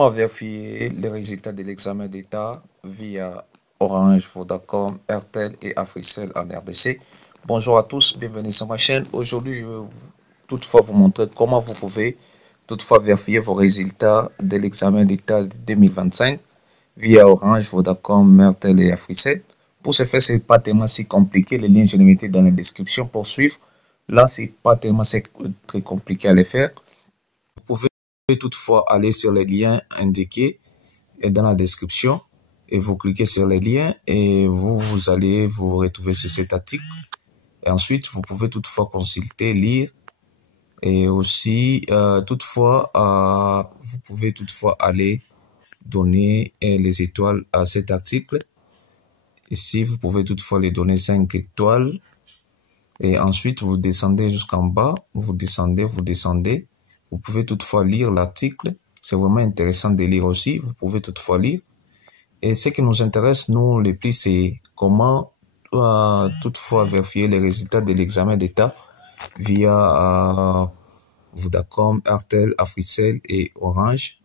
Comment vérifier les résultats de l'examen d'État via Orange, Vodacom, Airtel et Africell en RDC? Bonjour à tous, bienvenue sur ma chaîne. Aujourd'hui, je vais toutefois vous montrer comment vous pouvez toutefois vérifier vos résultats de l'examen d'État 2025 via Orange, Vodacom, Airtel et Africell. Pour ce faire, c'est pas tellement si compliqué. Les liens, je les mettais dans la description pour suivre. Là, c'est pas tellement très compliqué à les faire. Vous pouvez toutefois aller sur les liens indiqués dans la description et vous cliquez sur les liens et vous allez vous retrouver sur cet article. Et ensuite, vous pouvez toutefois consulter, lire et aussi, vous pouvez toutefois aller donner les étoiles à cet article. Ici, vous pouvez toutefois les donner 5 étoiles. Et ensuite, vous descendez jusqu'en bas, vous descendez. Vous pouvez toutefois lire l'article. C'est vraiment intéressant de lire aussi. Vous pouvez toutefois lire. Et ce qui nous intéresse, nous, les plus, c'est comment toutefois vérifier les résultats de l'examen d'État via Vodacom, Airtel, Africell et Orange.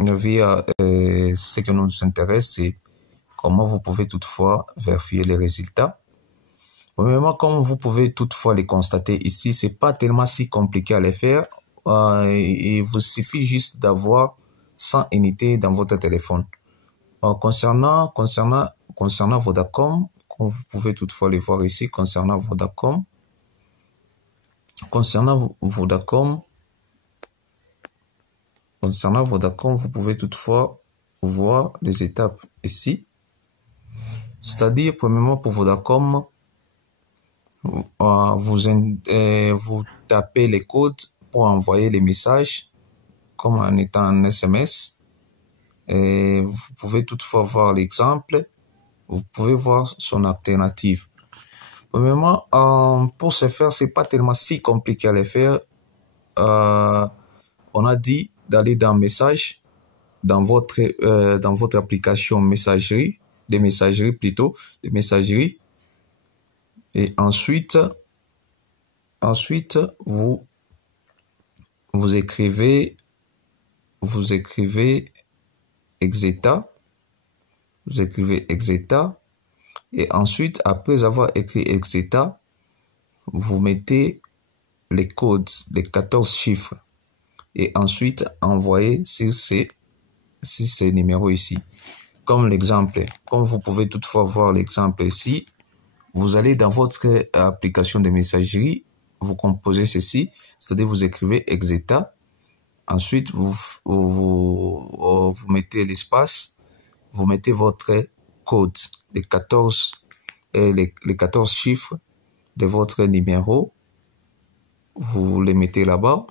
Ce qui nous intéresse, c'est comment vous pouvez toutefois vérifier les résultats. Premièrement, comme vous pouvez toutefois les constater ici, c'est pas tellement si compliqué à les faire. Il vous suffit juste d'avoir 100 unités dans votre téléphone. Concernant Vodacom, comme vous pouvez toutefois les voir ici, concernant Vodacom, vous pouvez toutefois voir les étapes ici. C'est-à-dire, premièrement, pour Vodacom, vous tapez les codes pour envoyer les messages comme en étant un SMS. Et vous pouvez toutefois voir l'exemple. Vous pouvez voir son alternative. Premièrement, pour ce faire, c'est pas tellement si compliqué à le faire. On a dit d'aller dans Messages, dans votre application messagerie, des messageries. Et ensuite, vous écrivez Exeta. Et ensuite, après avoir écrit Exeta, vous mettez les codes, les 14 chiffres. Et ensuite, envoyez sur ces numéros ici. Comme l'exemple, comme vous pouvez toutefois voir l'exemple ici, vous allez dans votre application de messagerie, vous composez ceci, c'est-à-dire vous écrivez Exeta. Ensuite, vous mettez l'espace, vous mettez votre code, les 14 chiffres de votre numéro, vous les mettez là-bas,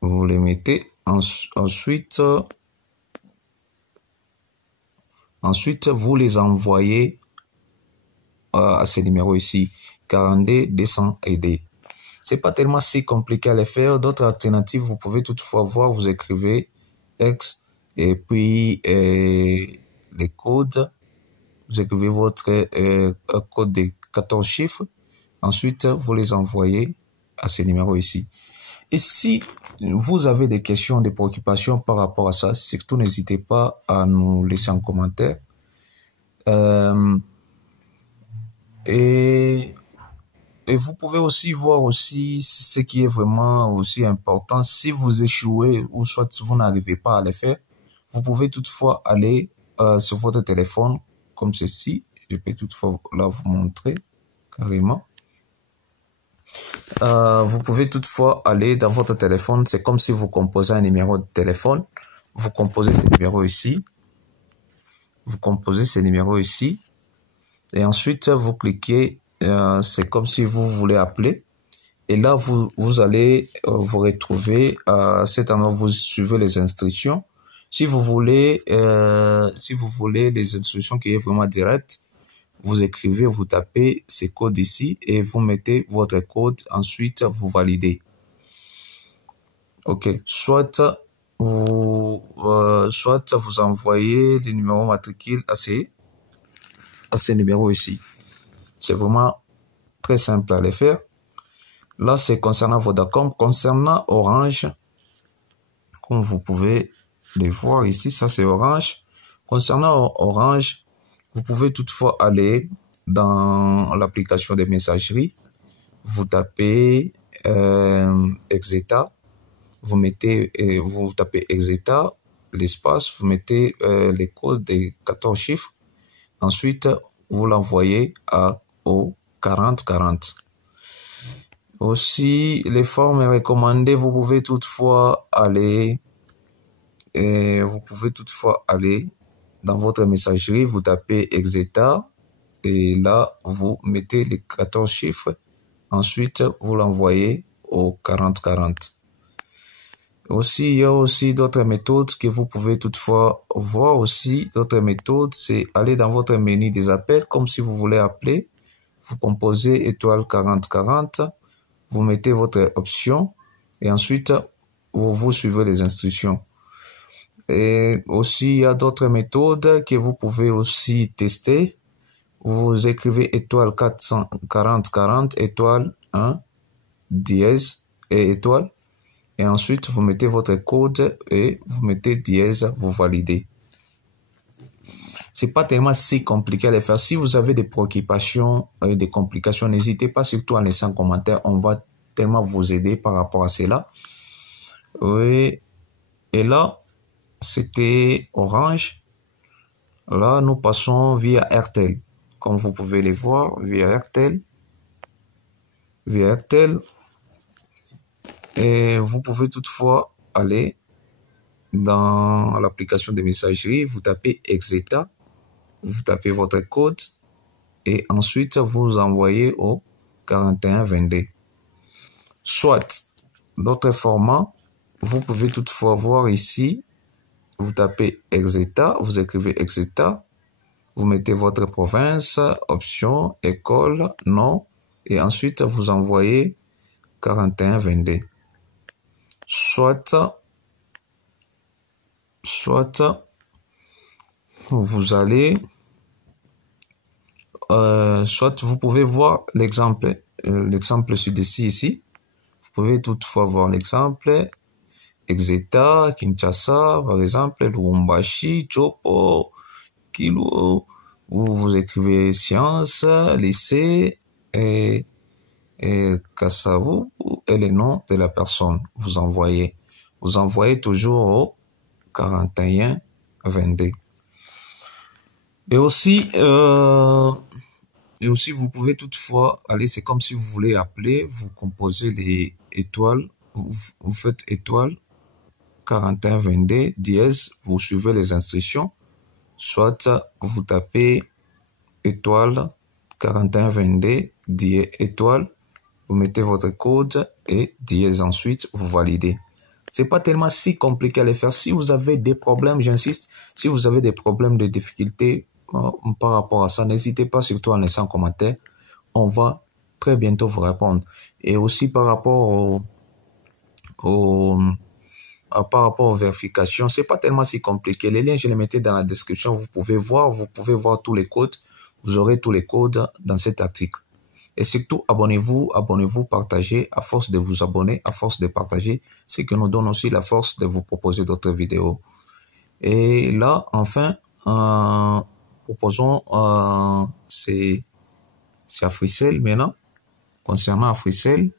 vous les mettez, ensuite vous les envoyez à ce numéro ici, 42 200 ED. C'est pas tellement si compliqué à le faire. D'autres alternatives, vous pouvez toutefois voir, vous écrivez X et puis les codes. Vous écrivez votre code de 14 chiffres. Ensuite, vous les envoyez à ce numéro ici. Et si vous avez des questions, des préoccupations par rapport à ça, surtout n'hésitez pas à nous laisser en commentaire. Et vous pouvez aussi voir aussi ce qui est vraiment aussi important. Si vous échouez ou soit si vous n'arrivez pas à le faire, vous pouvez toutefois aller sur votre téléphone comme ceci. Je peux toutefois là vous montrer carrément. Vous pouvez toutefois aller dans votre téléphone. C'est comme si vous composez un numéro de téléphone. Vous composez ce numéro ici. Et ensuite, vous cliquez. C'est comme si vous voulez appeler. Et là, vous allez vous retrouver à cet endroit. Vous suivez les instructions. Si vous voulez les instructions qui est vraiment directes, vous écrivez, vous tapez ces codes ici et vous mettez votre code. Ensuite, vous validez. Ok. Soit vous envoyez le numéro matricule à ces numéros ici. C'est vraiment très simple à le faire. Là, c'est concernant Vodacom. Concernant Orange, comme vous pouvez le voir ici, ça c'est Orange. Concernant Orange, vous pouvez toutefois aller dans l'application de messagerie. Vous tapez Exeta. Vous tapez Exeta, l'espace, vous mettez les codes des 14 chiffres. Ensuite, vous l'envoyez au 4040. Aussi, les formes recommandées, vous pouvez toutefois aller dans votre messagerie, vous tapez Exeta et là, vous mettez les 14 chiffres. Ensuite, vous l'envoyez au 4040. Aussi, il y a aussi d'autres méthodes que vous pouvez toutefois voir aussi. D'autres méthodes, c'est aller dans votre menu des appels, comme si vous voulez appeler. Vous composez étoile 4040, vous mettez votre option et ensuite, vous suivez les instructions. Et aussi, il y a d'autres méthodes que vous pouvez aussi tester. Vous écrivez étoile 440, étoile 1, dièse et étoile. Et ensuite, vous mettez votre code et vous mettez dièse, vous validez. C'est pas tellement si compliqué à le faire. Si vous avez des préoccupations et des complications, n'hésitez pas surtout à laisser un commentaire. On va tellement vous aider par rapport à cela. Oui. Et là, c'était Orange. Là, nous passons via Airtel. Comme vous pouvez les voir, via Airtel. Et vous pouvez toutefois aller dans l'application de messagerie, vous tapez Exeta, vous tapez votre code et ensuite vous envoyez au 4122. Soit, d'autres formats, vous pouvez toutefois voir ici, vous tapez Exeta, vous écrivez Exeta, vous mettez votre province, option, école, nom, et ensuite vous envoyez 4122. Soit vous allez, soit vous pouvez voir l'exemple ci-dessus ici. Vous pouvez toutefois voir l'exemple Exeta, Kinshasa, par exemple, Lubumbashi, Chopo, Kilo, où vous écrivez sciences, lycée et Kasavu et le nom de la personne. Vous envoyez toujours au 4122. Et aussi, vous pouvez toutefois aller, c'est comme si vous voulez appeler, vous composez les étoiles, vous faites étoile 4122 dièse, vous suivez les instructions, soit vous tapez étoile 4122 étoile, vous mettez votre code et dièse ensuite, vous validez. C'est pas tellement si compliqué à le faire. Si vous avez des problèmes, j'insiste, si vous avez des problèmes de difficulté par rapport à ça, n'hésitez pas surtout à laisser un commentaire. On va très bientôt vous répondre. Et aussi par rapport aux vérifications, c'est pas tellement si compliqué. Les liens, je les mettais dans la description. Vous pouvez voir tous les codes. Vous aurez tous les codes dans cet article. Et surtout, abonnez-vous, partagez. À force de vous abonner, à force de partager, ce qui nous donne aussi la force de vous proposer d'autres vidéos. Et là, enfin, proposons, c'est Africell maintenant. Concernant Africell,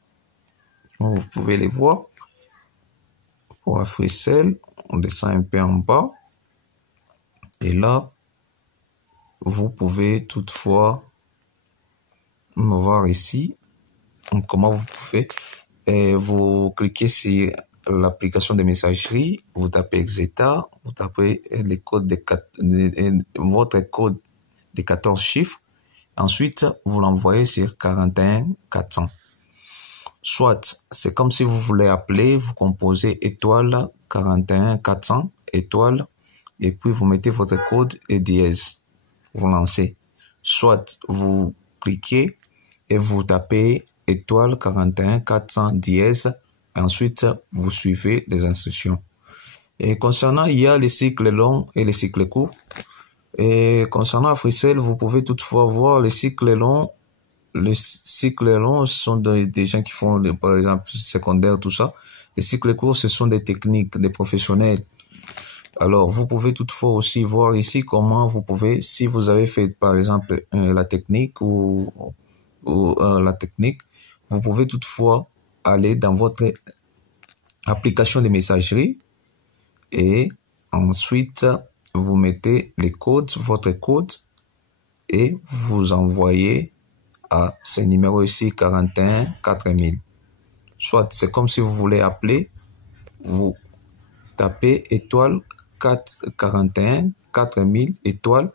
vous pouvez les voir. Pour Africell, on descend un peu en bas. Et là, vous pouvez toutefois voir ici comment vous pouvez vous cliquez sur l'application de messagerie, vous tapez Exeta, vous tapez les codes votre code de 14 chiffres, ensuite vous l'envoyez sur 41400. Soit c'est comme si vous voulez appeler, vous composez étoile 41400 étoile et puis vous mettez votre code et dièse, vous lancez. Soit vous cliquez et vous tapez étoile 41400 dièse et ensuite vous suivez les instructions. Et concernant, il y a les cycles longs et les cycles courts. Et concernant Africell, vous pouvez toutefois voir les cycles longs. les cycles longs sont des gens qui font, par exemple, secondaire, tout ça. Les cycles courts, ce sont des techniques, des professionnels. Alors, vous pouvez toutefois aussi voir ici comment vous pouvez, si vous avez fait, par exemple, la technique ou la technique, vous pouvez toutefois aller dans votre application de messagerie et ensuite, vous mettez les codes, votre code, et vous envoyez à ce numéro ici 41 4000. Soit c'est comme si vous voulez appeler, vous tapez étoile 41 4000 étoile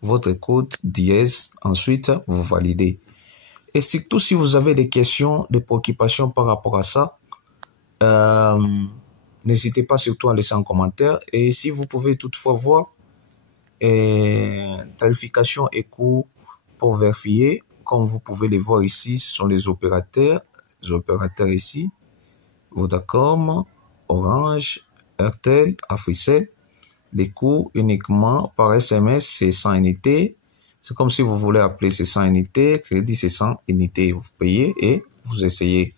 votre code dièse, ensuite vous validez. Et surtout si vous avez des questions, des préoccupations par rapport à ça, n'hésitez pas surtout à laisser un commentaire. Et si vous pouvez toutefois voir tarification et coût pour vérifier, comme vous pouvez les voir ici, ce sont les opérateurs ici, Vodacom, Orange, Airtel, Africell. Les coûts uniquement par SMS, c'est 100 unités. C'est comme si vous voulez appeler, c'est 100 unités. Crédit, c'est 100 unités. Vous payez et vous essayez.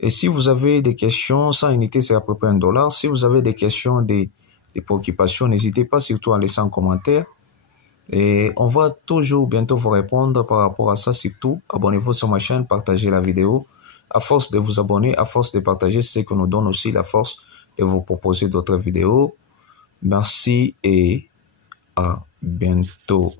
Et si vous avez des questions, 100 unités, c'est à peu près $1. Si vous avez des questions, des préoccupations, n'hésitez pas surtout à laisser un commentaire. Et on va toujours bientôt vous répondre par rapport à ça. Surtout, abonnez-vous sur ma chaîne, partagez la vidéo. À force de vous abonner, à force de partager, c'est ce que nous donne aussi la force de vous proposer d'autres vidéos. Merci et à bientôt.